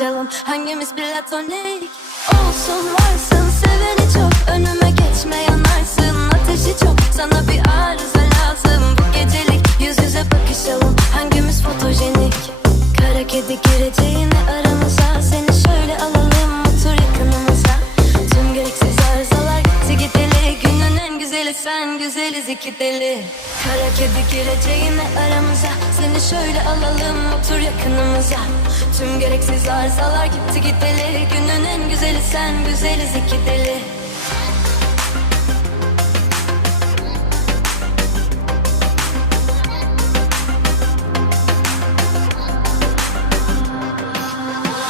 bakışalım Hangimiz platonik? Olsun varsın seveni çok. Önüme geçme yanarsın Ateşi çok. Sana bir arıza lazım. Bu gecelik yüz yüze bakışalım. Hangimiz fotojenik? Kara kedi gireceğine aramıza. Seni şöyle alalım otur yakınımıza. Tüm gereksiz arızalar gitti gideli Günün en güzeli sen güzeliz iki deli Kara kedi gireceğine aramıza. Seni şöyle alalım otur yakınımıza. Tüm gereksiz arızalar gitti gideli Günün en güzeli sen güzeliz iki deli